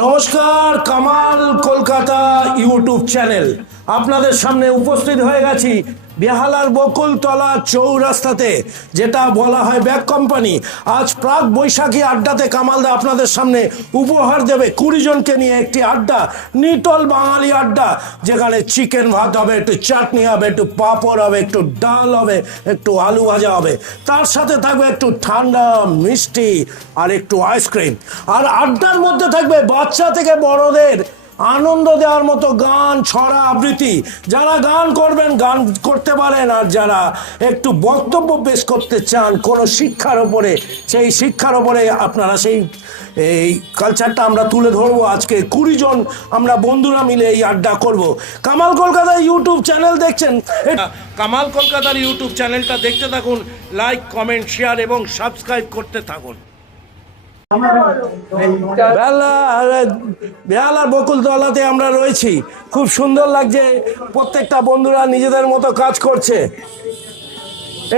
নমস্কার, Kamal Kolkata YouTube channel আপনাদের সামনে উপস্থিত হয়ে গেছি বেহালার বকুলতলা চৌরাস্তাতে, যেটা বলা হয় ব্যাগ কোম্পানি। আজ প্রাক বৈশাখী আড্ডাতে কামালদা আপনাদের সামনে উপহার দেবে 20 জনকে নিয়ে একটি আড্ডা, নিটল বাঙালি আড্ডা, যেখানে চিকেন ভাত হবে, একটু চাটনি হবে, একটু পাঁপড় হবে, একটু ডাল হবে, একটু আলু ভাজা হবে, তার সাথে থাকবে একটু ঠান্ডা মিষ্টি আর একটু আইসক্রিম। আর আড্ডার মধ্যে থাকবে বাচ্চা থেকে বড়দের আনন্দ দেওয়ার মতো গান, ছড়া, আবৃত্তি। যারা গান করবেন গান করতে পারেন, আর যারা একটু বক্তব্য পেশ করতে চান কোনো শিক্ষার ওপরে, সেই শিক্ষার ওপরে আপনারা এই কালচারটা আমরা তুলে ধরবো। আজকে 20 জন আমরা বন্ধুরা মিলে এই আড্ডা করব। কামাল কলকাতা ইউটিউব চ্যানেল দেখছেন, কামাল কলকাতার ইউটিউব চ্যানেলটা দেখতে থাকুন, লাইক, কমেন্ট, শেয়ার এবং সাবস্ক্রাইব করতে থাকুন। বেহালার বকুলতলাতে আমরা রয়েছি, খুব সুন্দর লাগছে। প্রত্যেকটা বন্ধুরা নিজেদের মতো কাজ করছে।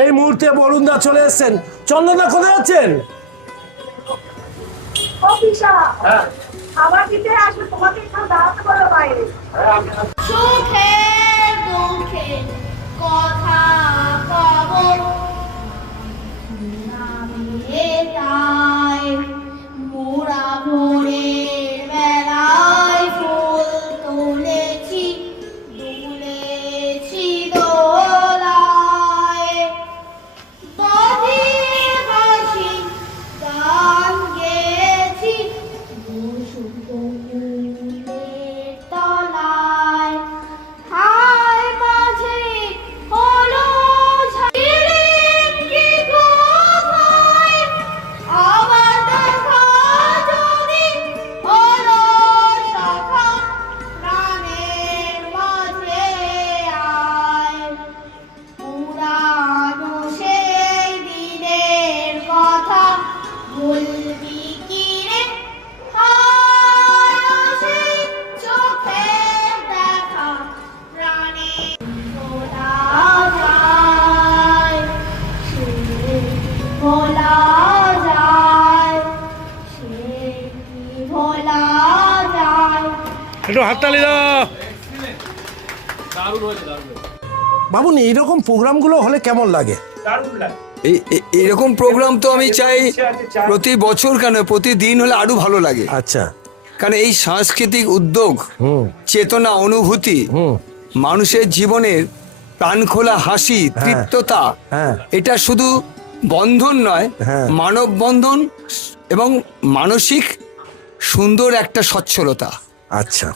এই মুহূর্তে বরুণদা চলে এসেছেন। চন্দনদা কোথায় যাচ্ছেন? মোরা ভোরের বেলায় ফুল তুলেছি, দুলেছি দোলায়, বাজিয়ে বাঁশি গান গেয়েছি বসুন্ধরের তলায়। হায় মাঝে হলো ঝাড়িলেন কি কোথায়, আবার দেখা যদি হলো শাখা, প্রাণের মাঝে আয়। পুরানো সেই দিনের কথা বলবি কি রে, হায় সেই চোখের দেখা প্রাণে ভোলা যায়, সে ভোলা যায়, সে কি ভোলা যায়। একটু হাততালি দাও। বাবুন, এইরকম প্রোগ্রামগুলো হলে কেমন লাগে? এরকম প্রোগ্রাম তো আমি চাই প্রতি বছর, কেন প্রতিদিন হলে আরো ভালো লাগে। আচ্ছা, কারণ এই সাংস্কৃতিক উদ্যোগ, চেতনা, অনুভূতি, মানুষের জীবনের প্রাণখোলা হাসি, তৃপ্ততা, এটা শুধু বন্ধন নয়, মানব বন্ধন এবং মানসিক সুন্দর একটা সচ্ছলতা। আচ্ছা,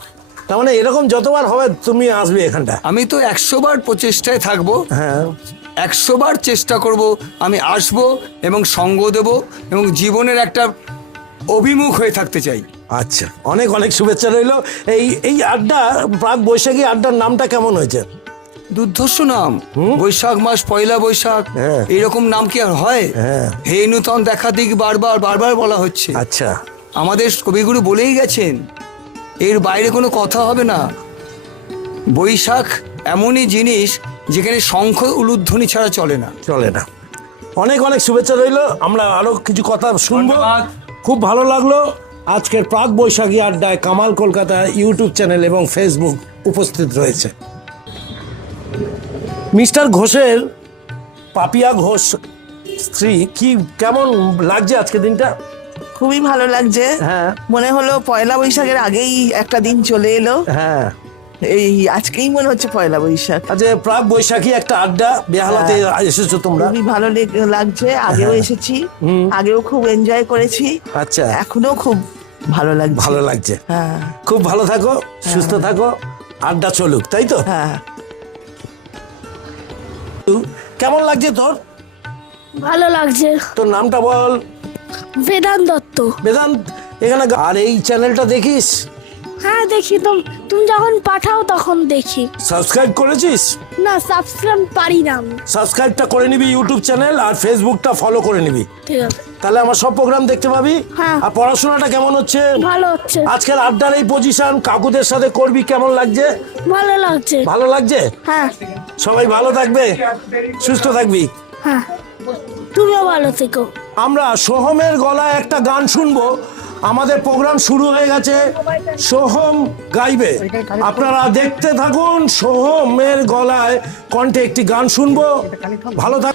তার মানে এরকম যতবার হবে তুমি আসবে এখানটা? আমি তো 100 বার প্রচেষ্টায় থাকবো। হ্যাঁ, 100 বার চেষ্টা করব, আমি আসব এবং সঙ্গ দেব এবং জীবনের একটা অভিমুখ হয়ে থাকতে চাই। আচ্ছা, অনেক অনেক শুভেচ্ছা রইল। এই আড্ডা, প্রাক বৈশাখী আড্ডার নামটা কেমন হয়েছে? দুর্ধর্ষ নাম, বৈশাখ মাস, পয়লা বৈশাখ, এইরকম নাম কি আর হয়? হে নূতন দেখা দিক বারবার বারবার বলা হচ্ছে। আচ্ছা, আমাদের কবিগুরু বলেই গেছেন, এর বাইরে কোনো কথা হবে না। বৈশাখ এমনই জিনিস যেখানে শঙ্খ উলুধ্বনি ছাড়া চলে না। অনেক অনেক শুভেচ্ছা রইল। আমরা আরো কিছু কথা শুনবো। খুব ভালো লাগলো। আজকের প্রাক বৈশাখী আড্ডায় কামাল কলকাতা ইউটিউব চ্যানেল এবং ফেসবুক উপস্থিত রয়েছে। মিস্টার ঘোষের, পাপিয়া ঘোষ স্ত্রী, কি কেমন লাগছে আজকে দিনটা? খুবই ভালো লাগছে। হ্যাঁ মনে হলো পয়লা বৈশাখের আগেই একটা দিন চলে এলো। হ্যাঁ। এই আজকেই মনে হচ্ছে পয়লা বৈশাখ। আচ্ছা, প্রাক বৈশাখী একটা আড্ডা, বেহালাতে এসেছো তোমরা? খুবই ভালো লাগছে। আগেও এসেছি, আগেও খুব এনজয় করেছি, আচ্ছা, এখনো খুব ভালো লাগছে। ভালো লাগছে। হ্যাঁ খুব ভালো থাকো, সুস্থ থাকো, আড্ডা চলুক, তাই তো? হ্যাঁ। কেমন লাগছে তোর? ভালো লাগছে। তোর নামটা বল। বেদান্ত দত্ত। বেদান্ত। এখানে আর এই চ্যানেলটা দেখিস? হ্যাঁ দেখি, তুমি যখন পাঠাও তখন দেখি। সাবস্ক্রাইব করেছিস? না, সাবস্ক্রাইব পারি না আমি। সাবস্ক্রাইবটা করে নিবি ইউটিউব চ্যানেল, আর ফেসবুকটা ফলো করে নিবি, ঠিক আছে। তাহলে আমার সব প্রোগ্রাম দেখতে পাবি। হ্যাঁ। আর পড়াশোনাটা কেমন হচ্ছে? ভালো হচ্ছে। আজকের আড্ডার এই পজিশন কাকুদের সাথে করবি, কেমন লাগছে? ভালো লাগছে। ভালো লাগছে। হ্যাঁ সবাই ভালো থাকবে, সুস্থ থাকবি। হ্যাঁ, তুমিও ভালো থেকো। আমরা সোহমের গলায় একটা গান শুনবো। আমাদের প্রোগ্রাম শুরু হয়ে গেছে, সোহম গাইবে, আপনারা দেখতে থাকুন। সোহমের গলায় কণ্ঠে একটি গান শুনবো। ভালো থাক।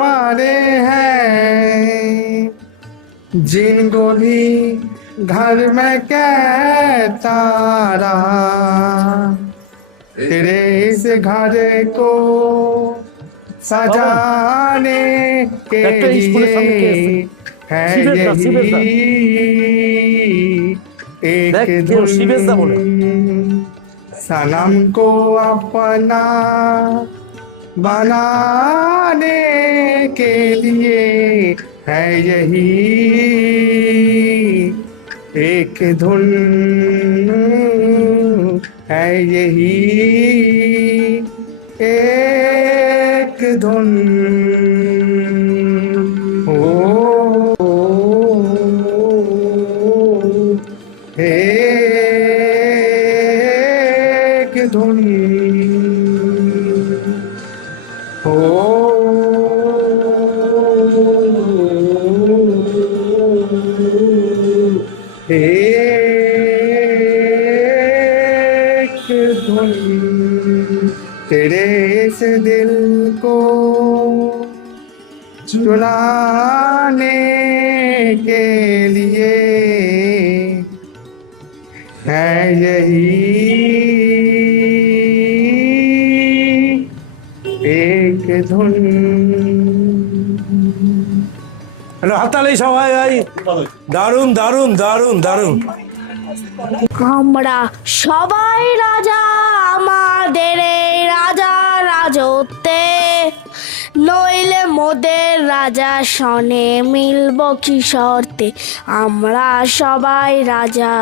मारे हैं जिनको भी घर में कहता रहा, तेरे इस घर को सजाने के लिए है यही एक धुन, सनम को अपना बनाने के लिए है यही एक धुन, है यही एक धुन। ओ एक धुन, ध्वनि तेरे इस दिल को चुराने के लिए है यही एक धुन। হ্যালো, হাততালি সবাই। দারুণ দারুণ দারুণ দারুণ। আমরা সবাই রাজা, আমাদের এই রাজা রাজত্বে, নইলে মোদের রাজা শনে মিলব কি শর্তে। আমরা সবাই রাজা,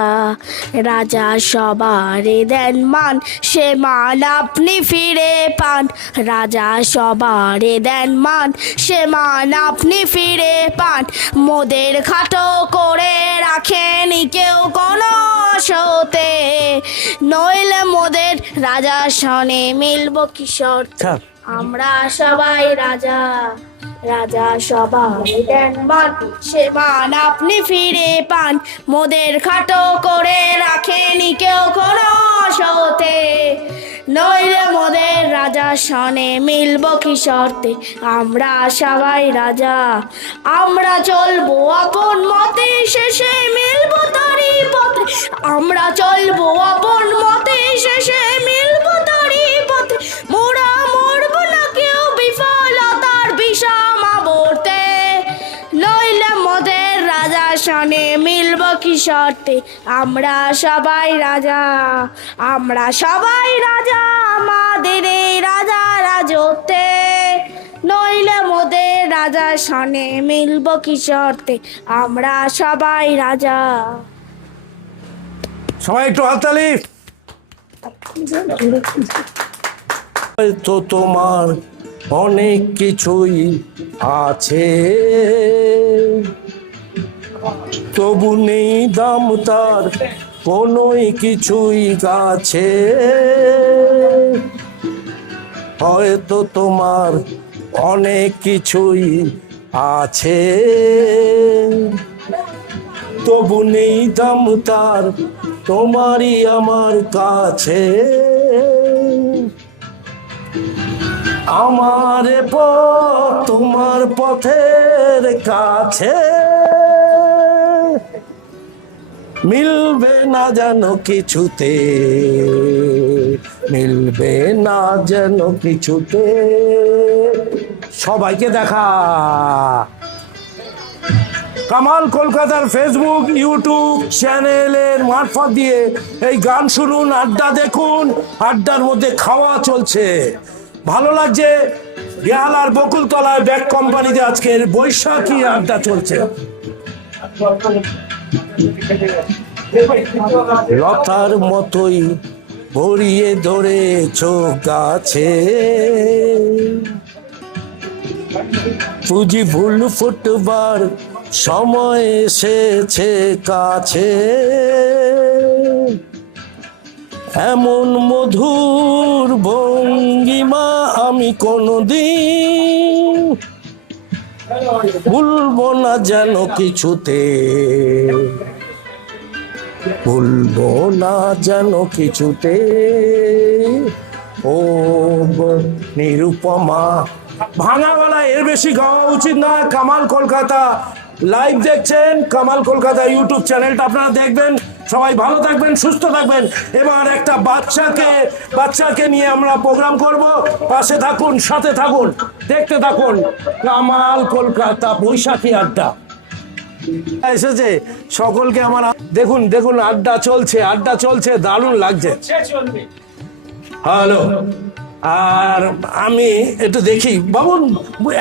রাজা সবারে দেন মান, সে মান আপনি ফিরে পান। রাজা সবারে দেন মান, সে মান আপনি ফিরে পান। মোদের খাটো করে রাখেনি কেউ কোনো শোতে, নইলে মোদের রাজা শনে মিলব কি শর্তে। আমরা সবাই রাজা, রাজা সবাই দেন মান, সে মান আপনি ফিরে পান। মোদের খাটো করে রাখেনি কেউ কোনো শোতে, নইলে মোদের রাজা শনে মিলব কি শর্তে। আমরা সবাই রাজা, আমরা চলবো আপন মতে, শেষে মিলব তারি পথে। আমরা চলবো আপন মতে, শেষে মিলব তারি পথে। মোরা মরব না কেউ বিফলতার বিষম আবর্তে, নইলে মোদের রাজা শনে মিলব কি শর্তে। আমরা সবাই রাজা, আমরা সবাই রাজা, আমাদের এই রাজা রাজত্বে, নইলে মোদের রাজা শনে মিলব কি শর্তে। আমরা সবাই রাজা। সবাই একটু হাততালি। হয়তো তোমার অনেক কিছুই আছে, তবু নেই দাম তার কোনোই কিছুই কাছে। হয়তো তোমার অনেক কিছুই আছে, তবু নেই দাম তার তোমারই আমার কাছে। আমার পথ তোমার পথের কাছে, মিলবে না যেন কিছুতে, মিলবে না যেন কিছুতে। সবাইকে দেখা। কামাল কলকাতার ফেসবুক ইউটিউব চ্যানেলের মারফত দিয়ে এই গান শুনুন, আড্ডা দেখুন। আড্ডার মধ্যে খাওয়া চলছে, ভালো লাগছে। বেহালার বকুলতলায় ব্যাগ কোম্পানিতে আজকের বৈশাখী আড্ডা চলছে। লতার মতোই ভরিয়ে ধরে চোখ গাছে, পুঁজি ভুল ফুটবার সময় এসেছে কাছে। এমন মধুর ভঙ্গিমা আমি কোনদিন ভুলবো না যেন কিছুতে, ভুলবো না যেন কিছুতে। ও নিরুপমা। ভাঙা গলা এর বেশি গাওয়া উচিত নয়। কামাল কলকাতা লাইভ দেখছেন, কামাল কলকাতা ইউটিউব চ্যানেলটা আপনারা দেখবেন। সবাই ভালো থাকবেন, সুস্থ থাকবেন। এবার একটা বাচ্চাকে নিয়ে আমরা প্রোগ্রাম করব। পাশে থাকুন, সাথে থাকুন, দেখতে থাকুন কামাল কলকাতা বৈশাখী আড্ডা। এসেছে সকলকে আমার দেখুন দেখুন, আড্ডা চলছে, দারুণ লাগছে। হ্যালো, আর আমি একটু দেখি বাবু,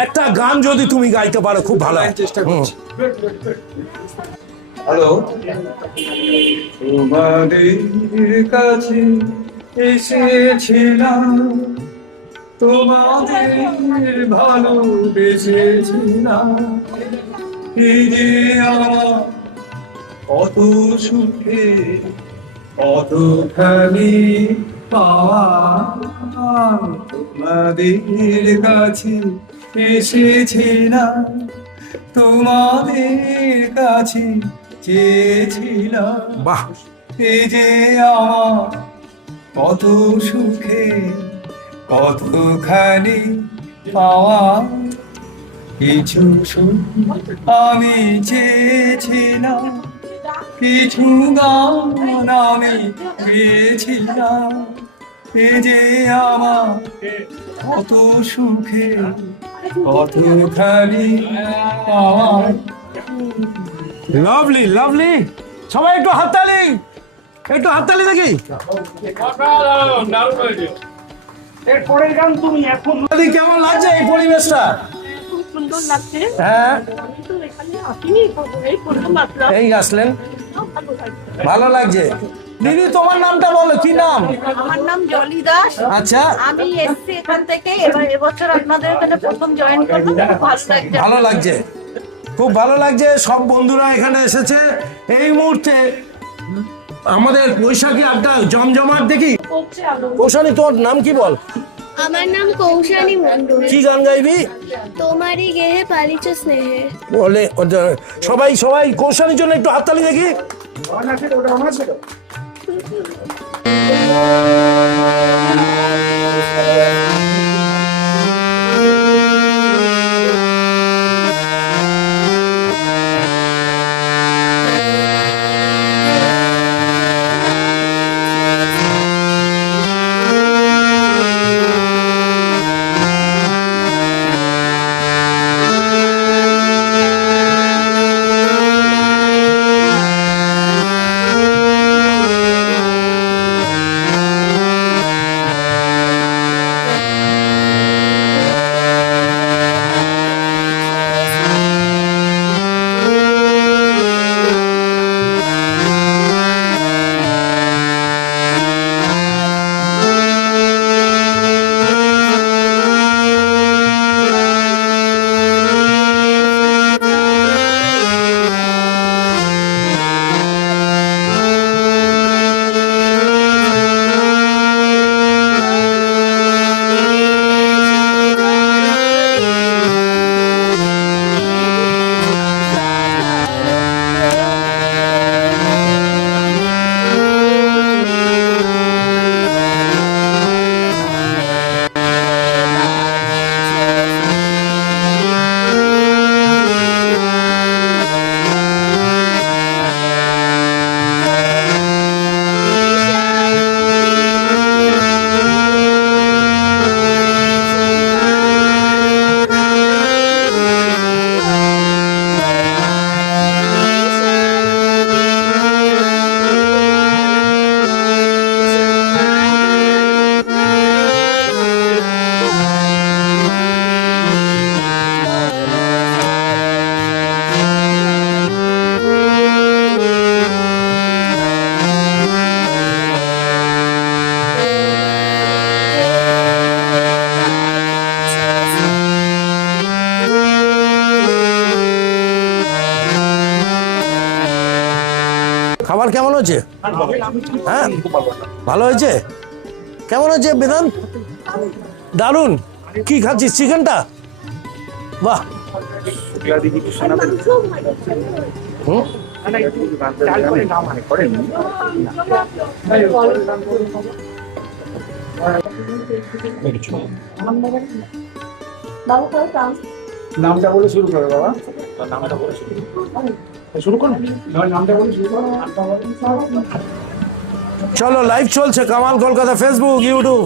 একটা গান যদি তুমি গাইতে পারো খুব ভালো। চেষ্টা করছি। হ্যালো, তোমাদের কাছে এসেছিলাম, তোমাদের ভালোবেসেছিলাম। এই যে আমার কত সুখে কতখানি পাওয়া, তোমাদের কাছে এসেছিলাম, তোমাদের কাছে চেয়েছিলাম। বাহ, এই যে আমার কত সুখে কতখানি পাওয়া, কিছু সুখ আমি চেয়েছিলাম, কিছু গান আমি পেয়েছিলাম, এ যে আমার কত সুখে কতখানি পাওয়া। লাভলি লাভলি, সবাই একটু হাততালি, একটু হাততালি দেখি। দাদি, কেমন লাগছে এই পরিবেশটা? খুব সুন্দর লাগছে। হ্যাঁ, আমি তো এখানে আসিনি, এই প্রথম আসলাম। এই আসলেন, ভালো লাগছে। ভালো লাগছে। দিদি, তোমার নামটা বলো, কি নাম? আমার নাম জলি দাস। আচ্ছা, আমি এসছি এখান থেকে, এবার এবছর আপনাদের এখানে প্রথম জয়েন করলাম, খুব ভালো লাগছে। ভালো লাগছে, খুব ভালো লাগছে। সব বন্ধুরা এখানে এসেছে। এই মুহূর্তে আমাদের বৈশাখী আড্ডা জমজমাট দেখি। করছে আলো। কৌশানী, তোর নাম কি বল? আমার নাম কৌশানী মণ্ডল। কি গান গাইবি? তোমারই গেহে পালিচ স্নেহে। বলে সবাই সবাই কৌশানীর জন্য একটু হাততালি দেখি। খাবার কেমন হয়েছে? হ্যাঁ, ভালো হয়েছে। কেমন হয়েছে বেদান্ত? দারুণ। কি খাচ্ছিস, চিকেনটা? বাহ। হুম? নামটা বলে শুরু করো বাবা, নামটা বলে শুরু করো, নামটা বলে শুরু করো। চলো, লাইভ চলছে কামাল কলকাতা, ফেসবুক, ইউটিউব।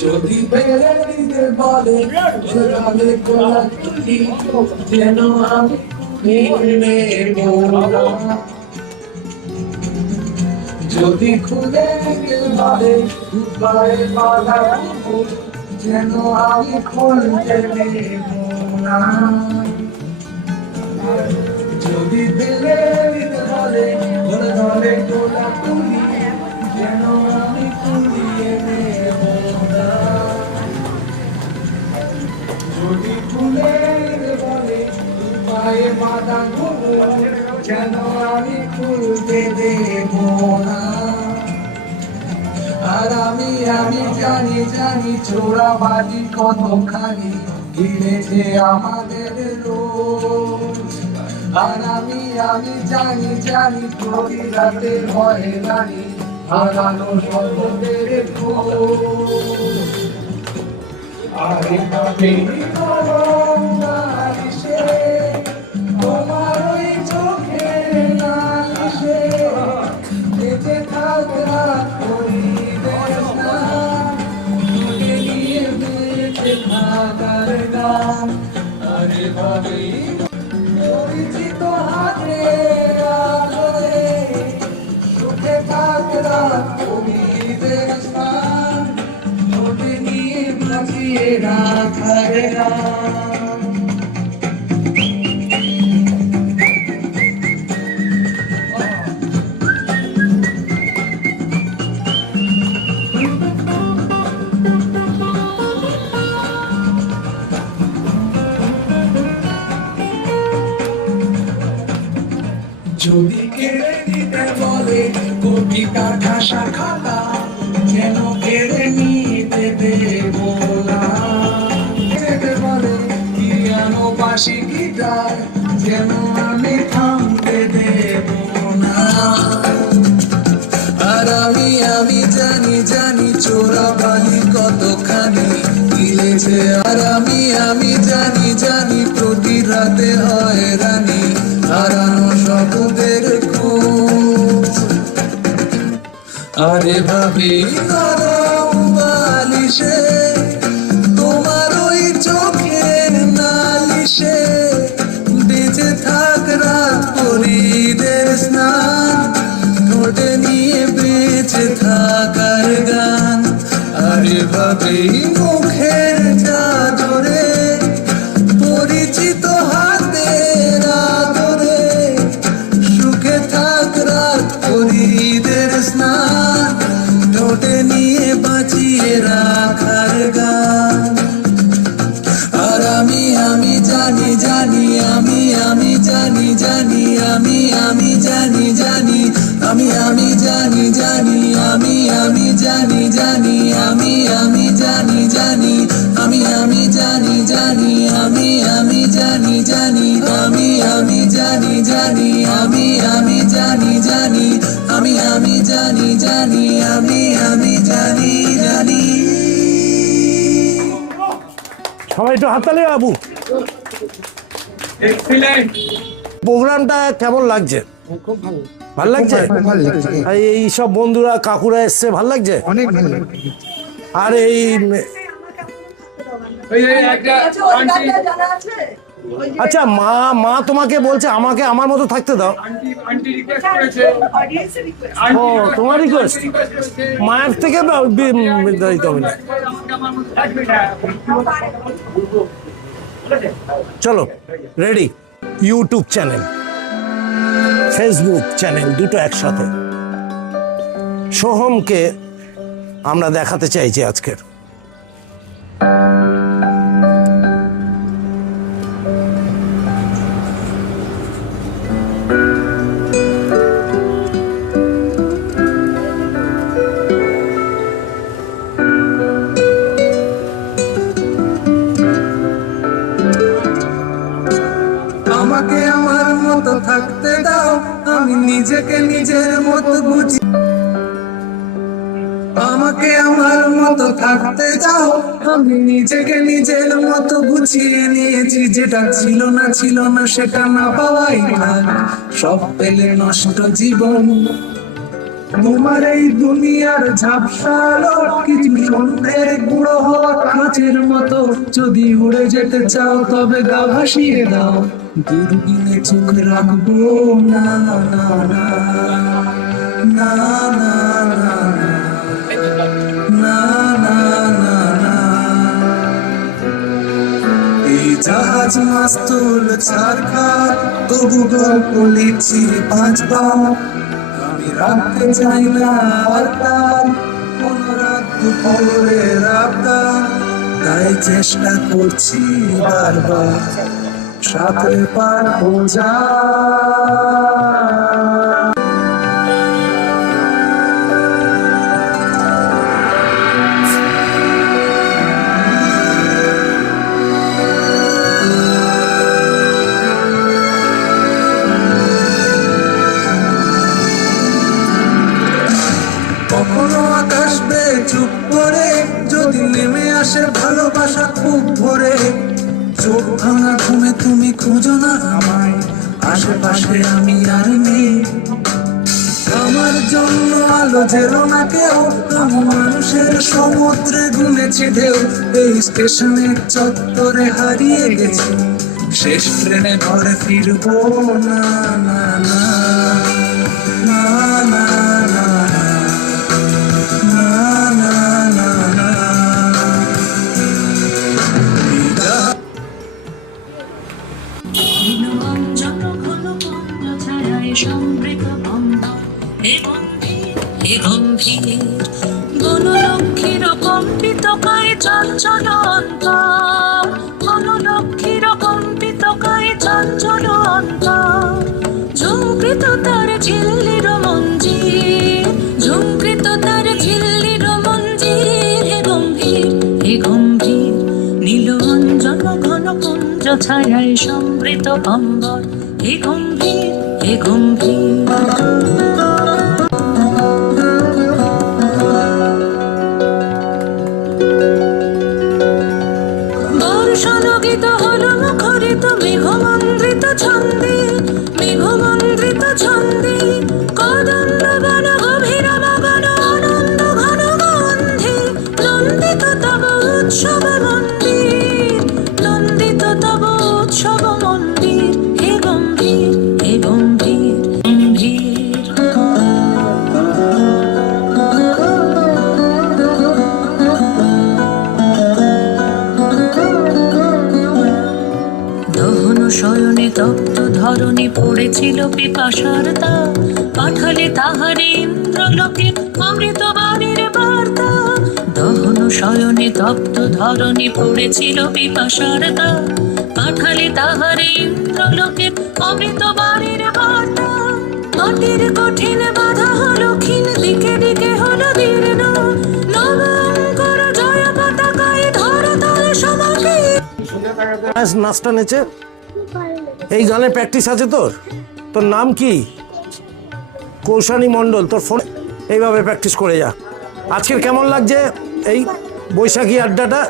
যদি বেড়ে বলে যেন আমি যদি খুলে বলে যেন আমি খুলতে নেব না, যদি বেড়ে বলে ধরে তোলা তুলি যেন আমি কুলিয়ে নেব না, যদি খুলে বলে পায়ে বাঁধা যেন আমি খুলতে দেব না। আর আমি জানি চোরা বাড়ি কতখানি ঘিরে যে আমাদের রোজ। আর আমি জানি জানি প্রতি রাতে হয় রানী হারানো শব্দের খোঁজ। আরে ভাবে গরম বারিশে তোমার ওই চোখের নালিশে বেঁচে থাক রাত পরিবেশ না তোকে নিয়ে বেঁচে থাকার গান। আরে ভাবে পরিচিত হাতের আলোয় সুখে থাক রাত পরিবেশ না তোকে নিয়ে বাঁচিয়ে রাখার গান। যদি কেড়ে নিতে বলে কোটি কাঠা শাখাটা যেন কেড়ে নিতে দেবো না। যেতে বলে পিয়ানো বাঁশি গিটার যেন আমি থামতে দেবো না। আর আমি জানি জানি চোরাবালি কতখানি গিলেছে। আর আমি জানি জানি প্রতি রাতে হয় রানী হারানো শব্দের খোঁজ। আরে ভাবি নরম বালিশে তোমার ওই চোখের নালিশে বেঁচে থাক রাত পরিদের স্নান ঠোঁটে নিয়ে বেঁচে থাকার গান। আরে ভাবি মুখের চাদরে পরিচিত হাতের আদরে সুখে থাক রাত পরিদের স্নান ঠোঁটে নিয়ে বাঁচিয়ে রাখার গান। আর আমি জানি জানি আমি জানি জানি আমি জানি জানি আমি জানি জানি আমি জানি জানি আমি জানি জানি আমি জানি জানি আমি জানি জানি আমি জানি জানি আমি জানি জানি আমি জানি জানি আমি জানি জানি। সবাই একটু হাততালি বাবু। প্রোগ্রামটা কেমন লাগছে? খুব ভালো, ভাল লাগছে? ভালো লাগছে, আর এই সব বন্ধুরা কাকুরা এসছে, ভাল লাগছে? অনেক ভালো লাগছে। আর এই আচ্ছা মা তোমাকে বলছে আমাকে আমার মতো থাকতে দাও। ও তোমার রিকোয়েস্ট, মায়ের থেকে নির্ধারিত হবে না। চলো ready. YouTube channel, Facebook channel দুটো একসাথে সোহমকে আমরা দেখাতে চাইছি আজকের। আমাকে আমার মতো থাকতে দাও আমি নিজেকে নিজের মতো বুঝি। আমাকে আমার মতো থাকতে দাও আমি নিজেকে নিজের মতো গুছিয়ে নিয়েছি। যেটা ছিল না সেটা না পাওয়াই না সব পেলে নষ্ট জীবন। তোমার এই দুনিয়ার ঝাপসালো কিছু সন্ধ্যের গুঁড়ো হওয়া কাঁচের মতো যদি উড়ে যেতে চাও তবে গা ভাসিয়ে দাও। দূরবীনে চোখ রাখবো না না না না না না না না না। এই জাহাজ মাস্তুল ছাড়খার তবু গল্প লিখছি 5 বার। আমি রাখতে চাই না আর তার কোন রাত দুপুরে রাবদার, তাই চেষ্টা করছি বারবার সাথে পারবো যা। ভরে, চোখ ভাঙা ঘুমে তুমি খুঁজো না আমায়, আশেপাশে আমি আর নেই। আমার জন্য আলো জেলো না কেউ, আমি মানুষের সমুদ্রে গুনেছি ঢেউ। এই স্টেশনের চত্বরে হারিয়ে গেছি, শেষ ট্রেনে ঘরে ফিরবো না, না না না না না না না না না। গণলক্ষ্মীর কম্পিত কায় চঞ্চল অন্তর, গণলক্ষ্মীর কম্পিত কায় চঞ্চল অন্তর, ঝুঁকৃত তার ঝিল্লির মঞ্জির, ঝুঁকৃত তার ঝিল্লির মঞ্জির। হে গম্ভীর, হে গম্ভীর, নীল অঞ্জন ঘন কুঞ্জ ছায়ায় সমৃত অম্বর। হে গম্ভীর, হে গম্ভীর। বর্ষণগীত হল মুখরিত মেঘমন্দ্রিত ছন্দে, মেঘমন্দ্রিত ছন্দে, কদম্ব বন গভীর মগন আনন্দ ঘন গন্ধে। নন্দিত তব উৎসব মন্দির, নন্দিত তব উৎসব মন্দির। হে গম্ভীর, হে গম্ভীর, গম্ভীর। দহন শয়নে তপ্ত ধরণী পড়েছিল পিপাসার তাপ, পাঠালে তাহারে ইন্দ্রলোকে অমৃত বাণীর বার্তা। দহন শয়নে তপ্ত ধরণী পড়েছিল পিপাসার তাপ, পাঠালে তাহারে ইন্দ্রলোকে অমৃত বাণীর বার্তা। মাটির কঠিন বাধা হলো ক্ষীণ, দিকে দিকে হলো দীর্ণ, নবঙ্কর জয় পতাকায় ধরতল সমর্পিত। নাচটা নেচে এই গানে প্র্যাকটিস আছে তোর? তোর নাম কি? কৌশানী মণ্ডল। তোর ফোন এইভাবে প্র্যাকটিস করে যা। আজকের কেমন লাগছে এই বৈশাখী আড্ডাটা?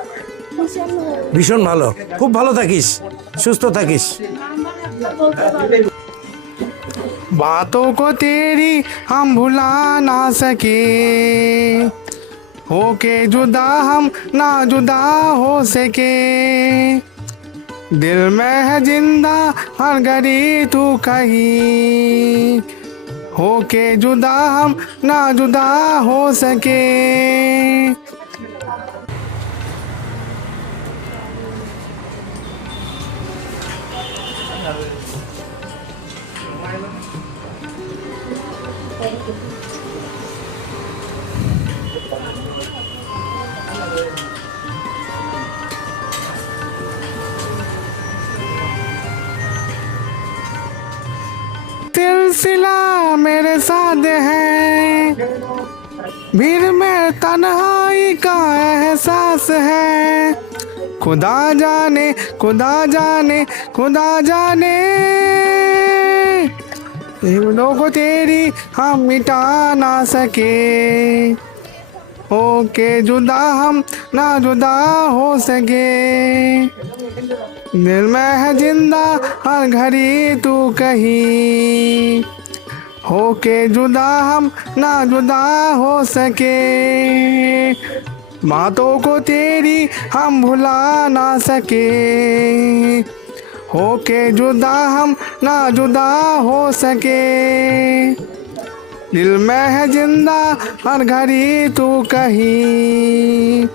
ভীষণ ভালো। খুব ভালো থাকিস, সুস্থ থাকিস। बातों को तेरी हम भुला ना सके, होके जुदा हम ना जुदा हो सके। दिल में है जिंदा हर घड़ी तू कहीं, होके जुदा हम ना जुदा हो सके। सिलसिला मेरे साथ है, भीड़ में तन्हाई का एहसास है। खुदा जाने, खुदा जाने, खुदा जाने, हिम्मतों को तेरी हम मिटा ना सके, होके जुदा हम ना जुदा हो सके। दिल में है जिंदा हर घड़ी तू कहीं, होके जुदा हम ना जुदा हो सके। बातों को तेरी हम भुला ना सके, होके जुदा हम ना जुदा हो सके। दिल में है जिंदा हर घड़ी तू कहीं,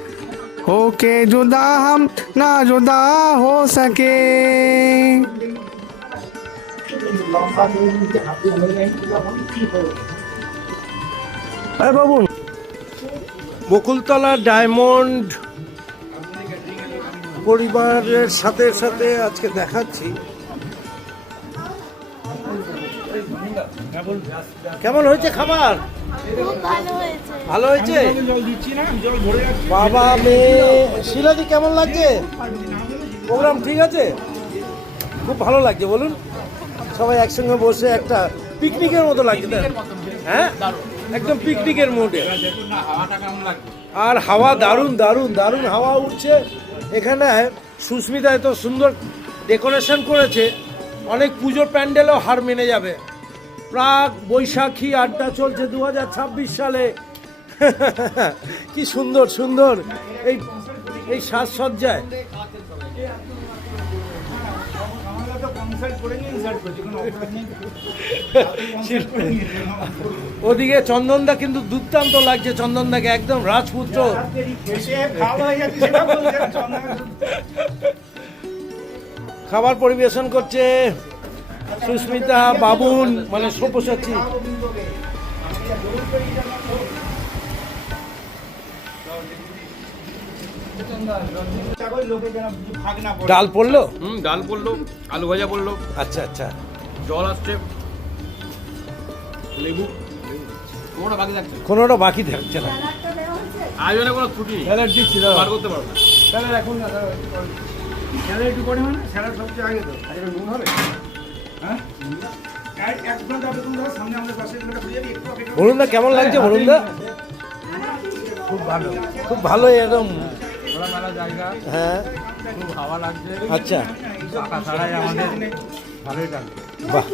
होके जुदा हम ना जुदा हो सके। আরে বাবু, বকুলতলা ডায়মন্ড পরিবারের সাথে সাথে আজকে দেখাচ্ছি। কেমন হয়েছে খাবার? ভালো হয়েছে। বাবা মেয়ে শিলাদি কেমন লাগছে? প্রোগ্রাম ঠিক আছে? খুব ভালো লাগছে বলুন। সবাই একসঙ্গে বসে একটা পিকনিকের মতো লাগছে, তাই না? হ্যাঁ, একদম পিকনিকের মোডে। আর হাওয়া দারুণ দারুণ দারুণ হাওয়া উঠছে এখানে। সুস্মিতা এত সুন্দর ডেকোরেশন করেছে, অনেক পুজোর প্যান্ডেলও হার মেনে যাবে। প্রাক বৈশাখী আড্ডা চলছে 2026 সালে। কি সুন্দর সুন্দর এই সাজসজ্জায়। ওদিকে চন্দনদা কিন্তু দুর্দান্ত লাগছে, চন্দনদাকে একদম রাজপুত্র। খাবার পরিবেশন করছে সুস্মিতা, বাবুন মানে সব্যসাচী। ডাল পড়লো, ডাল পড়লো, আলু ভাজা পড়লো, আচ্ছা আচ্ছা, জল আসছে, লেবু, কোনোটা বাকি থাকছে না। কোনোটা বাকি থাকছে না। আয়োজনে কোনো ত্রুটি নেই, স্যালাড দিচ্ছি বার করতে পারবো না। স্যালাড এখন না, স্যালাড একটু করে মানে স্যালাড সবচেয়ে আগে তো আজকে নুন হবে, হ্যাঁ এক ঘন্টা বেতন ধরে সামনে আমাদের পাশে একটু বরুণদা কেমন লাগছে? বরুণদা খুব ভালো, খুব ভালো একদম খোলামেলা জায়গা, হ্যাঁ খুব হাওয়া লাগছে। আচ্ছা টাকা ছাড়াই আমাদের ভালোই লাগছে। বাহ,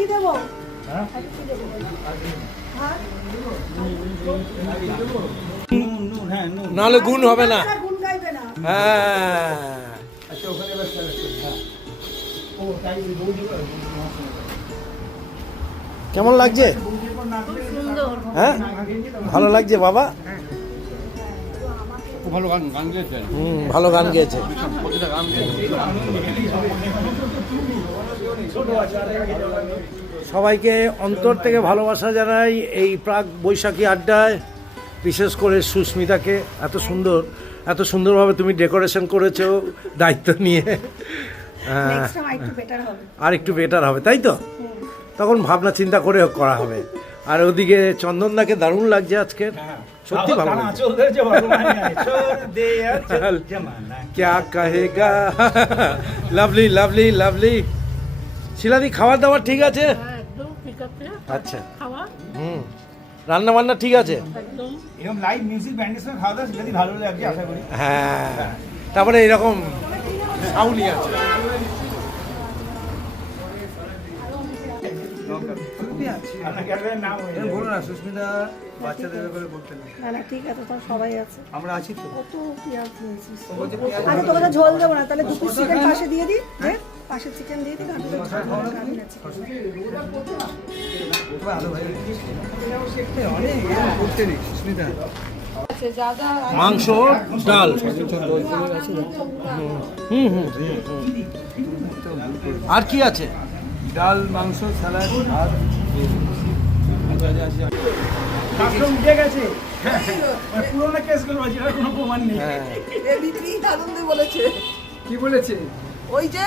নাহলে গুণ হবে না। হ্যাঁ কেমন লাগছে? হ্যাঁ ভালো লাগছে বাবা, ভালো গান গান গেয়েছে, ভালো গান গেয়েছে। প্রতিটা গান গেয়েছে। সবাইকে অন্তর থেকে ভালোবাসা জানাই এই প্রাক বৈশাখী আড্ডায়, বিশেষ করে সুস্মিতাকে। এত সুন্দরভাবে তুমি ডেকোরেশন করেছো দায়িত্ব নিয়ে। আর একটু বেটার হবে, তাই তো? তখন ভাবনা চিন্তা করে করা হবে। আর ওদিকে চন্দনদাকে দারুণ লাগছে আজকে, সত্যি ভালো লাগছে। ক্যা কহেগা, লাভলি লাভলি লাভলি। শিলাদি খাবার দাবার ঠিক আছে? আচ্ছা, রান্না বান্না ঠিক আছে? এরকম লাইভ মিউজিক ব্যান্ডের সঙ্গে খাওয়া দাওয়া সেটা ভালো লাগছে আশা করি। হ্যাঁ, তারপরে এরকম সাউন্ডই আছে। বলুন না সুস্মিতা, বাচ্চাদের ব্যাপারে বলতে না। না না ঠিক আছে, তো সবাই আছে। আমরা আছি তো। কত পেঁয়াজ নিয়েছিস? আরে তোকে তো ঝোল দেবো না, তাহলে দুটো চিকেন পাশে দিয়ে দিই। হ্যাঁ পাশে চিকেন দিয়ে দিই, আমি করতে নেই সুস্মিতা। মাংস, ডাল, আর কি আছে? ডাল, মাংস, স্যালাড, ভাত। উঠে গেছে পুরোনো কেসগুলো আছে, আর কোনো প্রমাণ নেই। আনন্দে বলেছে। কি বলেছে? ওই যে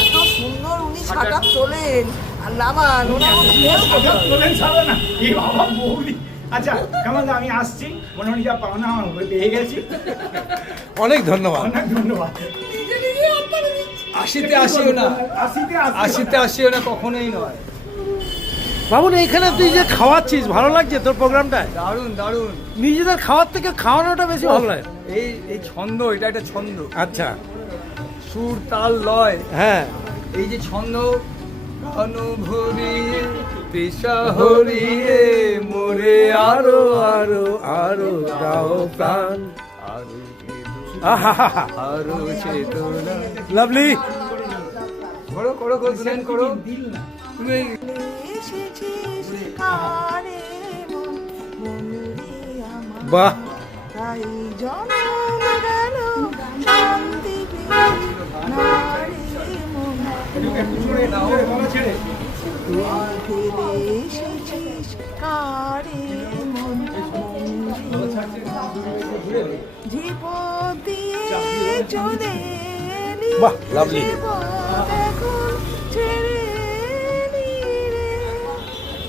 এত সুন্দর উনি শাটা তোলেন আর নামান, বলেন ছাড়ো না, এই বাবা বৌদি। আচ্ছা কেমন, আমি আসছি, মোটামুটি যা পাওনা আমার পেয়ে গেছি। অনেক ধন্যবাদ। অনেক ধন্যবাদ। আশিতে আসিও না, আশিতে আসিও না, কখনোই নয়। বাবুন এইখানে তুই যে খাওয়াচ্ছিস, ভালো লাগছে তোর প্রোগ্রামটায়? দারুণ দারুণ। নিজেদের খাওয়ার থেকে খাওয়ানোটা বেশি ভালো লাগে। এই ছন্দ, এটা একটা ছন্দ। আচ্ছা, সুর তাল লয়, হ্যাঁ, এই যে ছন্দ। অনুভবিয়ে পেশা হরিয়ে মোরে আরো আরো আরো দাও প্রাণ, আহা, আরো চেতনা। লাভলি। করো করো করো, দুলেন করো। তুমি বাহ, তাই জন্ম গেল শান্তি বাহ, লাভলি।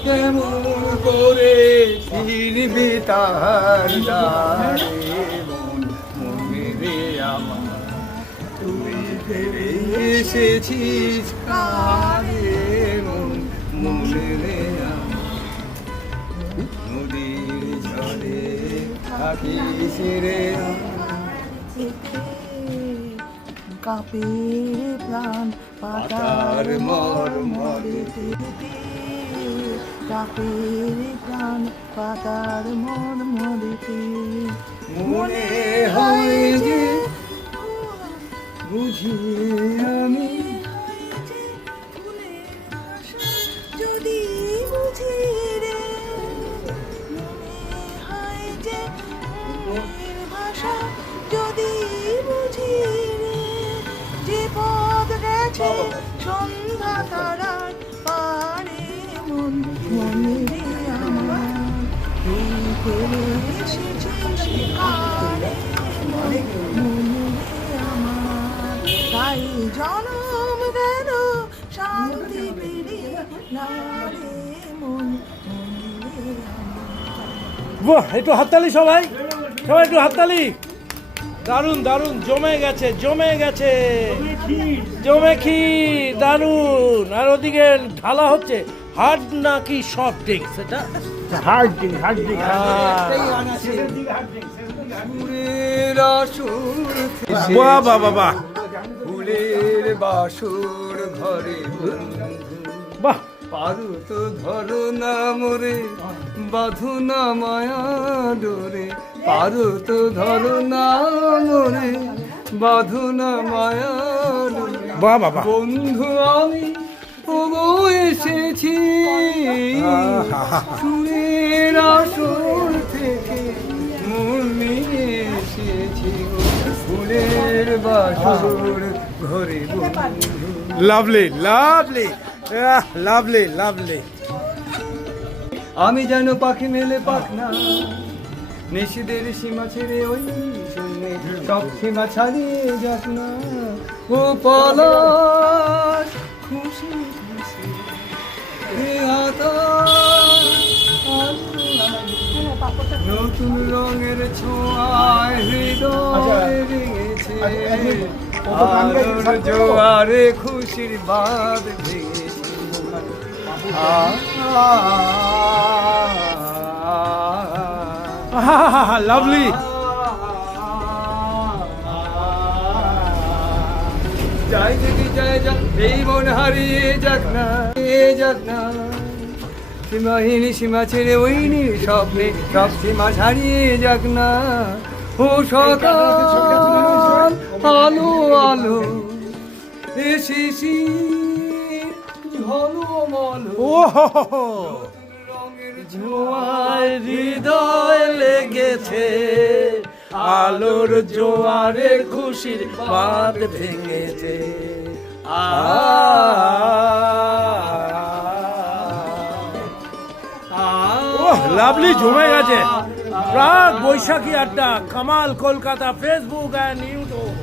কেমন করে ফিরবি তার দ্বারে, মন মনে আমার তুই ফিরে এসেছিস কারে, মন মনে আমার নদীর ঝড়ে থাকিস রে। কাপে প্রাণ পাতার মর্মরেতে কাপে প্রাণ পাতার মর্মরেতে মনে হয় যে বুঝি আমি যদি বুঝি রে মনে হয় যে ফুলের ভাষা যদি বুঝি রে যে পথ গেছে সন্ধ্যা তারার পারে মন মনে রে আমার এই ফেলে এসেছিস আরে মনে মনে রে আমার তাই জনম গেল শান্তি পেরে না রে মন মনে রে আমার বাহ, একটু হাততালি সবাই, সবাই একটু হাততালি। দারুণ দারুণ, জমে গেছে জমে গেছে, জমে ক্ষীর, দারুণ। আর ওদিকে ঢালা হচ্ছে হার্ড নাকি সফট ড্রিঙ্ক, সেটা হার্ড ড্রিঙ্ক, হার্ড ড্রিঙ্ক। ফুলের আসর বাহ বাহ বাহ বাহ ফুলের বাসর ঘরে বন্ধু বাহ। পারো তো ধরো না মোরে বাঁধো না মায়া ডোরে পারো তো ধরো না মোরে বাঁধো না মায়া ডোরে বাহ বাবা, বন্ধু আমি ওগো এসেছি সুরের আসর থেকে মন নিয়ে এসেছি ফুলের বাসর ঘরে বন্ধু। Lovely lovely lovely lovely. আমি যেন পাখি মেলে পাখনা নিষিদের সীমা ছেড়ে ওই শূন্যে সব সীমা ছাড়িয়ে যাক না ও পলাশ খুশি খুশি এ আকাশ নতুন রঙের ছোঁয়ায় হৃদয় ভেঙেছে আলোর জোয়ারে খুশির বাঁধ ভেঙেছে লাভলি। যাই যদি যায় যাক এই মন হারিয়ে যাক না যাক না সীমাহীন সীমা ছেড়ে ওই নীল স্বপ্নে সব সীমা ছাড়িয়ে যাক না ও সকাল আলো আলো এ শিশির ঝলমলো ও রঙের জোয়ার হৃদয় লেগেছে, আলোর জোয়ারে খুশির বাঁধ ভেঙেছে। লাভলি, জমে গেছে। প্রাক বৈশাখী আড্ডা, Kamal Kolkata, Facebook and YouTube.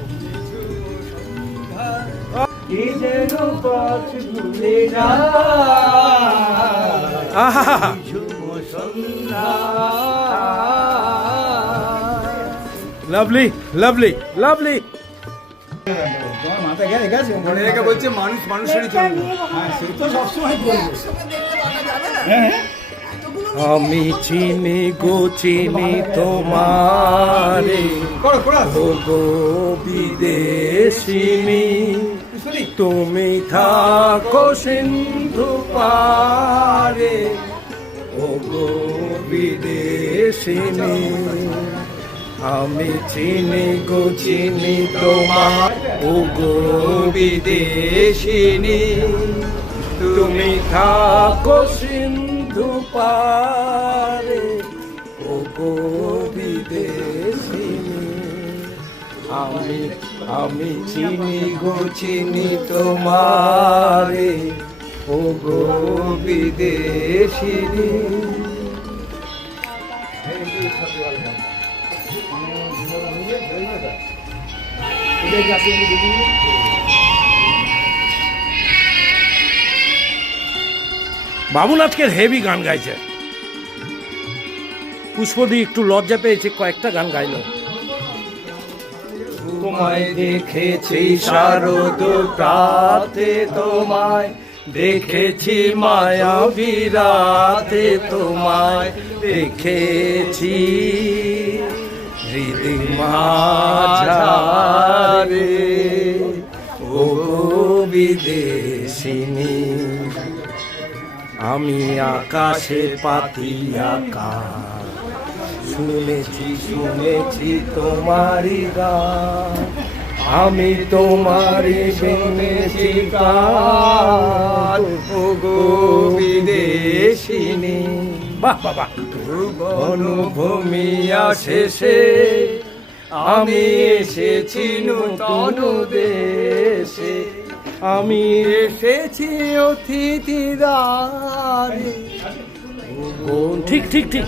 Lovely lovely lovely. তোমার মাথা গেলে গেছে মনে রেখে বলছে মানুষ মানুষেরই জন্য হ্যাঁ সে তো সবসময় করবো। হ্যাঁ হ্যাঁ আমি চিনি গো চিনি তোমারে গো বিদেশিনী, তুমি থাকো সিন্ধু পারে ও গো বিদেশিনী। আমি চিনি গো চিনি তোমার ও গো বিদেশিনী, তুমি থাকো সিন্ধু পারে ও গো বিদেশিনী। আমি চিনি গো চিনি তোমারে ও গো বিদেশিনী। বাবুল আজকের হেভি গান গাইছে। পুষ্পদি একটু লজ্জা পেয়েছে, কয়েকটা গান গাইলো। তোমায় দেখেছি শারদ প্রাতে, তোমায় দেখেছি মায়াবী রাতে, তোমায় দেখেছি হৃদয় মাঝারে। বিদেশিনী, আমি আকাশে পাতি আকাশ, শুনেছি শুনেছি তোমারই গান, আমি তোমারই শুনেছি গান, ও গো বিদেশিনী, বাহ বাহ বাহ। বনভূমি শেষে আমি এসেছি নূতন দেশে, আমি এসেছি অতিথি দ্বারে। ঠিক ঠিক ঠিক।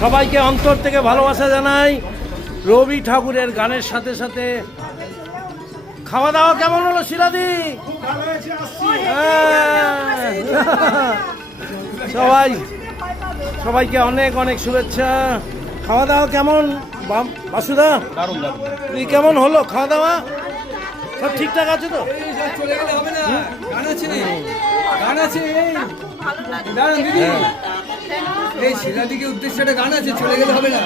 সবাইকে অন্তর থেকে ভালোবাসা জানাই। রবি ঠাকুরের গানের সাথে সাথে খাওয়া দাওয়া কেমন হলো শিলাদি? সবাইকে অনেক অনেক শুভেচ্ছা। খাওয়া দাওয়া কেমন বাসুদা? তুই কেমন হলো খাওয়া দাওয়া? সব ঠিকঠাক আছে তো? চলে গেলে হবে না, গান আছে, গান আছে। দাঁড়ান দিদি, এই শিলাদিকে উদ্দেশ্যে একটা গান আছে, চলে গেলে হবে না।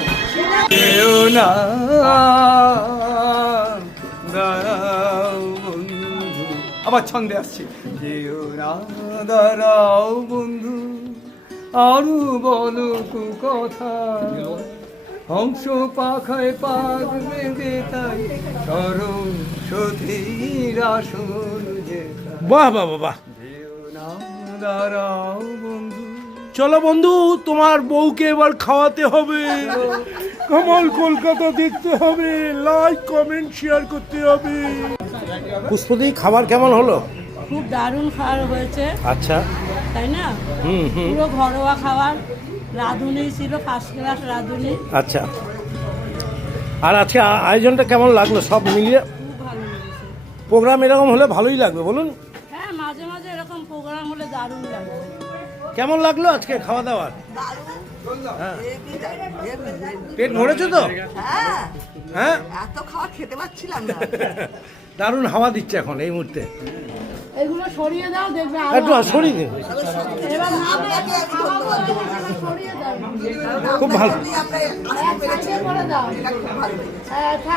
যেও না দাঁড়াও বন্ধু, আবার ছন্দে আসছে। যেও না দাঁড়াও বন্ধু, আরো বলো কথা, হংস পাখায় পাগ বেঁধে তাই স্মরণ সতীর আসন যেতা। বাহ বাহ বাহ। যেও না দাঁড়াও বন্ধু। চলো বন্ধু, তোমার বউকে এবার খাওয়াতে হবে। কামাল কলকাতা দেখতে হবে, লাইক কমেন্ট শেয়ার করতে হবে। পুষ্পদি, খাবার কেমন হলো? খুব দারুণ খাবার হয়েছে, আচ্ছা, তাই না? হুম হুম, পুরো ঘরোয়া খাবার, রাঁধুনি ছিল, ফার্স্ট ক্লাস রাঁধুনি, আচ্ছা। আর আজকে আয়োজনটা কেমন লাগলো সব মিলিয়ে? খুব ভালো লেগেছে। প্রোগ্রাম এরকম হলে ভালোই লাগবে, বলুন। হ্যাঁ, মাঝে মাঝে এরকম প্রোগ্রাম হলে দারুণ লাগে। কেমন লাগলো আজকে খাওয়া দাওয়ার? হ্যাঁ। পেট ভরেছে তো? হ্যাঁ, এত খাওয়া খেতে পারছিলাম না। দারুণ হাওয়া দিচ্ছে এখন এই মুহূর্তে। এগুলো সরিয়ে দাও, দেখবে একটু সরিয়ে দিন। খুব ভালো,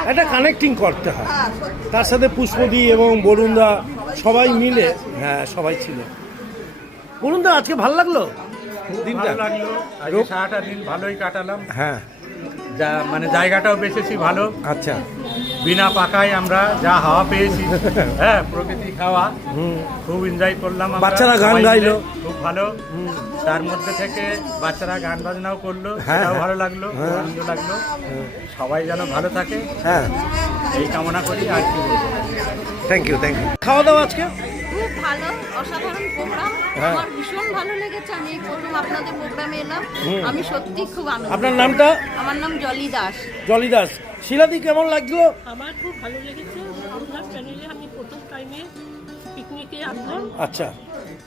একটা কানেক্টিং করতে হয়। তার সাথে পুষ্পদি এবং বরুণদা সবাই মিলে, হ্যাঁ সবাই ছিল। বরুণদা, আজকে ভালো লাগলো দিনটা? ভালো লাগলো, আজকে সারাটা দিন ভালোই কাটালাম। হ্যাঁ, যা মানে জায়গাটাও বেশেছি ভালো, আচ্ছা। বিনা পাকায় আমরা যা হাওয়া পেয়েছি, হ্যাঁ প্রকৃতি খাওয়া, খুব এনজয় করলাম আমরা। বাচ্চারা গান সবাই মিলে গাইলো। খুব ভালো। তার মধ্যে থেকে বাচ্চারা গান বাজনাও করলো, হ্যাঁ, সেটাও হ্যাঁ। ভালো লাগলো, আনন্দ লাগলো। সবাই যেন ভালো থাকে হ্যাঁ, এই কামনা করি। আর কি বলবো। Thank you thank you. খাওয়া দাওয়া আজকে খুব ভালো, অসাধারণ প্রোগ্রাম। আমার ভীষণ ভালো লেগেছে। আমি এই প্রথম আপনাদের প্রোগ্রামে এলাম, আমি সত্যি খুব আনন্দ। আপনার নামটা? আমার নাম জলি দাস। জলি দাস। শিলাদি, কেমন লাগলো? আমার খুব ভালো লেগেছে। আপনার প্যানেলে আমি প্রথম টাইমে পিকনিকে আসলাম। আচ্ছা,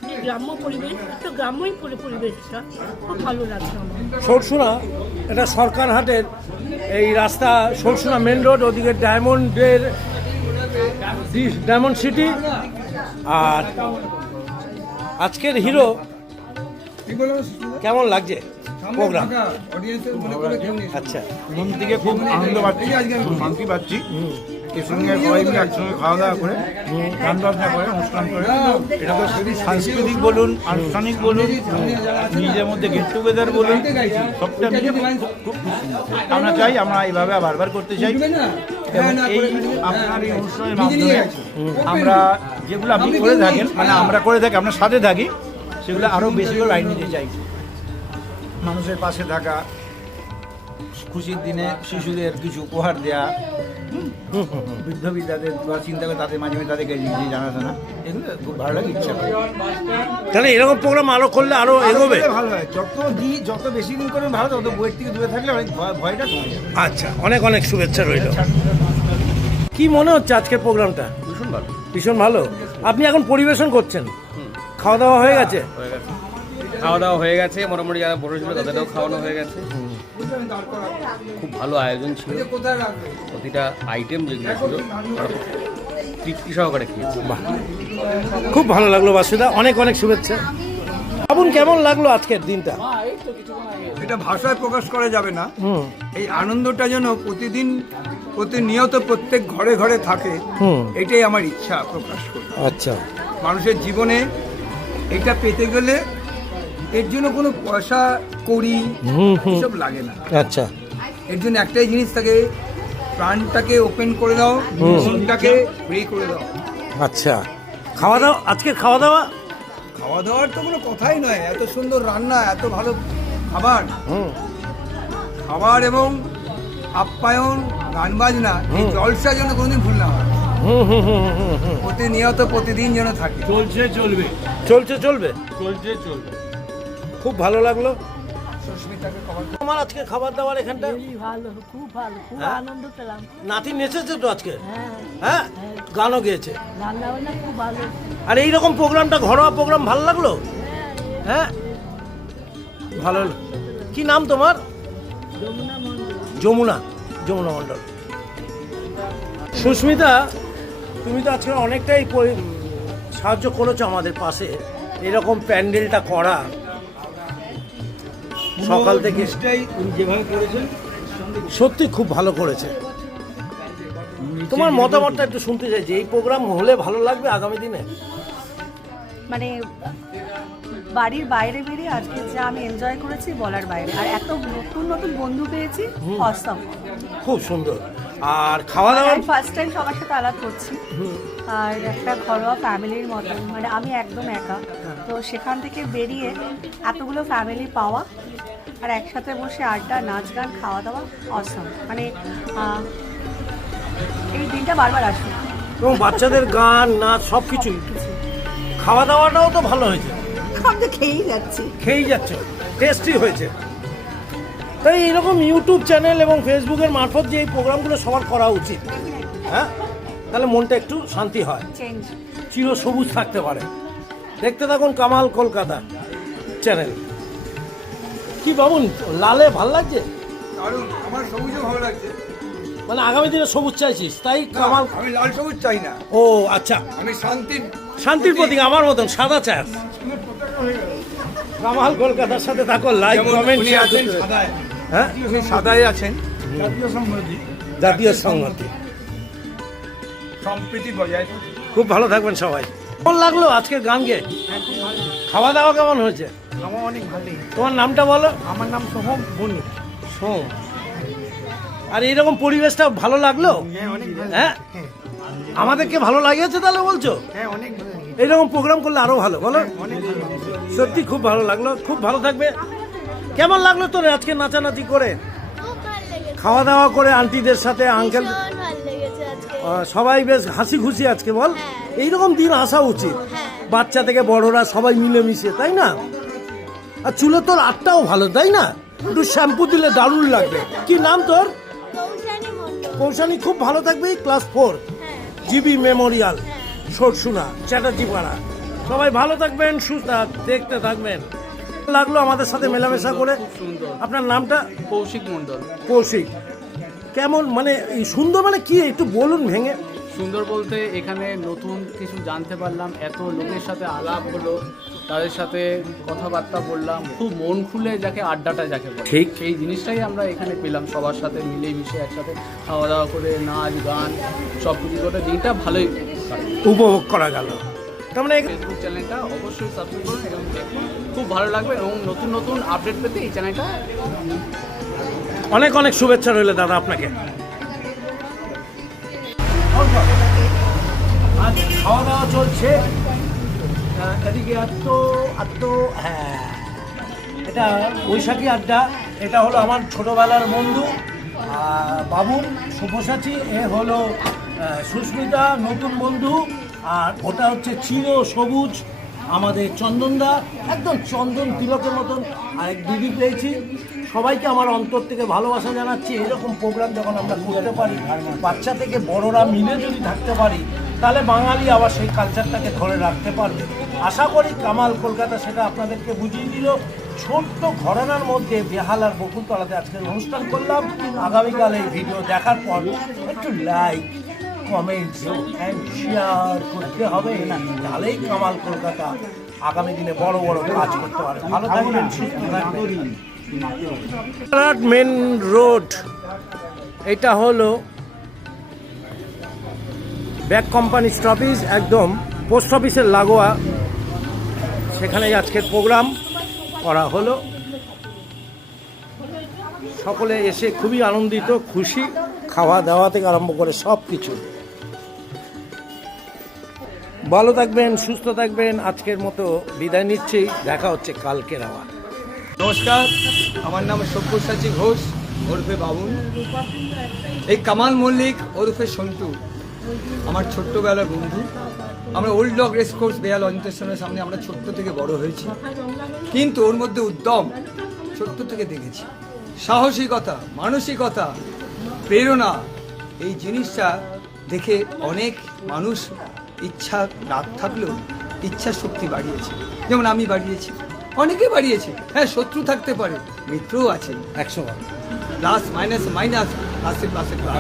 যে গ্রাম্য পরিবেশ, একটা গ্রাম্যই পরিবেশটা খুব ভালো লাগছে আমার। সরসুনা, এটা সরকারহাটের এই রাস্তা, সরসুনা মেন রোড, ওদিকে ডায়মন্ড সিটি। আর আজকের হিরো কেমন লাগছে প্রোগ্রাম? আচ্ছা, মন থেকে খুব আনন্দ পাচ্ছি, শান্তি পাচ্ছি। এর সঙ্গে সবাই মিলে একসঙ্গে খাওয়া দাওয়া করে, গান বাজনা করে, অনুষ্ঠান করে, এটা তো শুধু সাংস্কৃতিক বলুন, আনুষ্ঠানিক বলুন, নিজের মধ্যে গেট টুগেদার বলুন, সবটা মিলে খুব আমরা চাই, আমরা এইভাবে বারবার করতে চাই। এবং এই আপনার এই অনুষ্ঠানের মাধ্যমে আমরা যেগুলো আপনি করে থাকেন, মানে আমরা করে থাকি, আপনার সাথে থাকি, সেগুলো আরও বেশি করে লাইন নিতে চাই। মানুষের পাশে থাকা, খুশির দিনে শিশুদের কিছু উপহার দেওয়া, বৃদ্ধ বিদ্যাদের চিন্তা করে তাদের মাঝে মাঝে তাদেরকে জানাশোনা, এগুলো খুব ভালো লাগে, ইচ্ছা করে। তাহলে এরকম প্রোগ্রাম আরো করলে আরো এগোবে? ভালো হয়, যত বেশি দিন করবেন ভালো, তত বইয়ের থেকে দূরে থাকলে অনেক ভয়টা কমে যাবে। আচ্ছা, অনেক অনেক শুভেচ্ছা রইল। কি মনে হচ্ছে আজকের প্রোগ্রামটা? ভীষণ ভালো। ভীষণ ভালো। আপনি এখন পরিবেশন করছেন, খাওয়া দাওয়া হয়ে গেছে? খাওয়া দাওয়া হয়ে গেছে, মোটামুটি যারা বড় ছিল তাদেরও খাওয়ানো হয়ে গেছে। খুব ভালো আয়োজন ছিল, প্রতিটা আইটেম যেগুলো ছিল তৃপ্তি সহকারে খেয়েছি। খুব ভালো লাগলো বাসুদা, অনেক অনেক শুভেচ্ছা। বাবুন, কেমন লাগলো আজকের দিনটা? এটা ভাষায় প্রকাশ করা যাবে না। এই আনন্দটা যেন প্রতিদিন প্রতিনিয়ত প্রত্যেক ঘরে ঘরে থাকে, হুম। এটাই আমার ইচ্ছা প্রকাশ করি। আচ্ছা, মানুষের জীবনে এটা পেতে গেলে এর জন্য কোনো পয়সা করি এসব লাগে না। আচ্ছা, এর জন্য একটাই জিনিস থাকে, প্রাণটাকে ওপেন করে দাও, মনটাকে ফ্রি করে দাও। আচ্ছা। খাওয়া দাওয়া, আজকে খাওয়া দাওয়া? খাওয়া দাওয়ার তো কোনো কথাই নয়, এত সুন্দর রান্না, এত ভালো খাবার, খাবার এবং আপ্যায়ন, গান বাজনা, এই জলসার জন্য কোনোদিন ভুল না হয়। প্রতিনিয়ত প্রতিদিন যেন থাকে। চলছে চলবে, চলছে চলবে, চলছে চলবে। খুব ভালো লাগলো। সুস্মিতাকে খবর তোমার আজকে খাবার দাবার এখানটা ভালো, খুব ভালো, খুব হ্যাঁ? আনন্দ পেলাম। নাতি নেচেছে তো আজকে? হ্যাঁ, হ্যাঁ, গানও গেয়েছে। রান্না বান্না খুব ভালো। আর এইরকম প্রোগ্রামটা, ঘরোয়া প্রোগ্রাম ভালো লাগলো? হ্যাঁ, ভালো। কি নাম তোমার? যমুনা মন্ডল। যমুনা, যমুনা মণ্ডল। সুস্মিতা, তুমি তো আজকে অনেকটাই সাহায্য করেছো আমাদের পাশে, এরকম প্যান্ডেলটা করা সকাল থেকে। উনি যেভাবে করেছেন সত্যি খুব ভালো করেছে। তোমার মতামতটা একটু শুনতে চাইছি, এই প্রোগ্রাম হলে ভালো লাগবে আগামী দিনে? মানে বাড়ির বাইরে বেরিয়ে আজকে যা আমি এনজয় করেছি বলার বাইরে, আর এত নতুন নতুন বন্ধু পেয়েছি, অসম। খুব সুন্দর। আর খাওয়া দাওয়া? ফার্স্ট টাইম সবার সাথে আলাপ করছি, আর একটা ঘরোয়া ফ্যামিলির মতন, মানে আমি একদম একা, তো সেখান থেকে বেরিয়ে এতগুলো ফ্যামিলি পাওয়া আর একসাথে বসে আড্ডা, নাচ গান, খাওয়া দাওয়া, অসম। মানে এই দিনটা বারবার আসবে। এবং বাচ্চাদের গান, নাচ সব কিছুই। খাওয়া দাওয়াটাও তো ভালো হয়েছে। আমি তো খেয়েই যাচ্ছি। খেয়েই যাচ্ছ, টেস্টি হয়েছে। তাই এইরকম ইউটিউব চ্যানেল এবং ফেসবুকের মারফত যে এই প্রোগ্রামগুলো সবার করা উচিত, হ্যাঁ, তাহলে মনটা একটু শান্তি হয়, চেঞ্জ। চির সবুজ থাকতে পারে। দেখতে থাকুন কামাল কলকাতা চ্যানেল। কি বাবুন, লালে ভাল লাগছে? দারুণ, আমার সবুজও ভালো লাগছে। মানে আগামী দিনে সবুজ চাইছিস, তাই কামাল? আমি লাল সবুজ চাই না, ও আচ্ছা, আমি শান্তির প্রতীক, আমার মতন সাদা চাস। কামাল কলকাতার সাথে থাকো, লাইক কমেন্ট শেয়ার আছেন করতে। সাদায়, হ্যাঁ, উনি সাদায় আছেন। জাতীয় সংহতি, জাতীয় সংহতি। সম্প্রীতি বজায় থাকে। খুব ভালো থাকবেন সবাই। কেমন লাগলো আজকের গান গেয়ে? খাওয়া দাওয়া কেমন হয়েছে? আমার অনেক ভালোই। তোমার নামটা বলো। আমার নাম সোহম বণিক। সোম। আর এইরকম পরিবেশটা ভালো লাগলো? হ্যাঁ, অনেক ভালো। হ্যাঁ, আমাদেরকে ভালো লাগিয়েছে তাহলে বলছো? হ্যাঁ, অনেক ভালো। এইরকম প্রোগ্রাম করলে আরো ভালো, বলো। অনেক ভালো। সত্যি খুব ভালো লাগলো, খুব ভালো থাকবে। কেমন লাগলো তোর আজকে নাচানাচি করে, খাওয়া দাওয়া করে, আন্টিদের সাথে, আঙ্কেল? সবাই বেশ হাসি খুশি আজকে, বল। এইরকম দিন আসা উচিত, বাচ্চা থেকে বড়রা সবাই মিলেমিশে, তাই না? আর চুলে তোর আটটাও ভালো, তাই না? একটু শ্যাম্পু দিলে দারুণ লাগবে। কি নাম তোর? কৌশানী। খুব ভালো থাকবে। Class 4 GB Memorial, Sarsuna, Chatterjee পাড়া। সবাই ভালো থাকবেন, সুস্থ দেখতে থাকবেন। লাগলো আমাদের সাথে মেলামেশা করে। আপনার নামটা? কৌশিক মণ্ডল। কৌশিক। কেমন, মানে এই সুন্দর মানে কি, একটু বলুন ভেঙে। সুন্দর বলতে এখানে নতুন কিছু জানতে পারলাম, এত লোকের সাথে আলাপ হলো, তাদের সাথে কথাবার্তা বললাম, খুব মন খুলে যাকে আড্ডাটা যাকে বলে, ঠিক সেই জিনিসটাই আমরা এখানে পেলাম। সবার সাথে মিলেমিশে একসাথে খাওয়া দাওয়া করে, নাচ গান সব কিছু করে দিনটা ভালোই উপভোগ করা গেল। তার মানে ফেসবুক চ্যানেলটা অবশ্যই সাবস্ক্রাইব করুন এবং দেখুন, খুব ভালো লাগবে। এবং নতুন নতুন আপডেট পেতে এই চ্যানেলটা। অনেক অনেক শুভেচ্ছা রইল দাদা আপনাকে। আজ খাওয়া দাওয়া চলছে এদিকে। হ্যাঁ, এটা বৈশাখী আড্ডা। এটা হলো আমার ছোটবেলার বন্ধু বাবুন, শুভসাচী। এ হলো সুস্মিতা, নতুন বন্ধু। আর ওটা হচ্ছে চির সবুজ আমাদের চন্দনদা, একদম চন্দন তিলকের মতন। আর এক দিদি পেয়েছি। সবাইকে আমার অন্তর থেকে ভালোবাসা জানাচ্ছি। এরকম প্রোগ্রাম যখন আমরা করতে পারি, বাচ্চা থেকে বড়রা মিলে যদি থাকতে পারি, তাহলে বাঙালি আবার সেই কালচারটাকে ধরে রাখতে পারবে। আশা করি কামাল কলকাতা সেটা আপনাদেরকে বুঝিয়ে দিল। ছোট্ট ঘরানার মধ্যে বেহালার বকুলতলাতে আজকের অনুষ্ঠান করলাম। আগামীকাল এই ভিডিও দেখার পর একটু লাইক, কমেন্টস অ্যান্ড শেয়ার করতে হবে, তাহলেই কামাল কলকাতা আগামী দিনে বড় বড় কাজ করতে পারে। ভালো থাকবেন, সুস্থ থাকবেন। মেন রোড, এটা হলো ব্যাক কোম্পানি স্টপেজ, একদম পোস্ট অফিসের লাগোয়া, সেখানেই আজকের প্রোগ্রাম করা হলো। সকলে এসে খুবই আনন্দিত, খুশি, খাওয়া দাওয়া থেকে আরম্ভ করে সব কিছু। ভালো থাকবেন, সুস্থ থাকবেন। আজকের মতো বিদায় নিচ্ছি, দেখা হচ্ছে কালকের আবার। নমস্কার, আমার নাম সব্যসাচী ঘোষ ওরফে বাবুন। এই কামাল মল্লিক ওরফে সন্টু আমার ছোট্টবেলার বন্ধু। আমরা ওল্ড ডগ রেস কোর্স বেহাল অঞ্চলের সামনে আমরা ছোট্ট থেকে বড় হয়েছি, কিন্তু ওর মধ্যে উদ্যম ছোট্ট থেকে দেখেছি। সাহসিকতা, মানসিকতা, প্রেরণা, এই জিনিসটা দেখে অনেক মানুষ ইচ্ছা রাত থাকলেও ইচ্ছা শক্তি বাড়িয়েছে, যেমন আমি বাড়িয়েছি, অনেকে বাড়িয়েছে। হ্যাঁ, শত্রু থাকতে পারে, মিত্রও আছে, 100 প্লাস মাইনাস মাইনাস, প্লাসে প্লাসে প্লাস।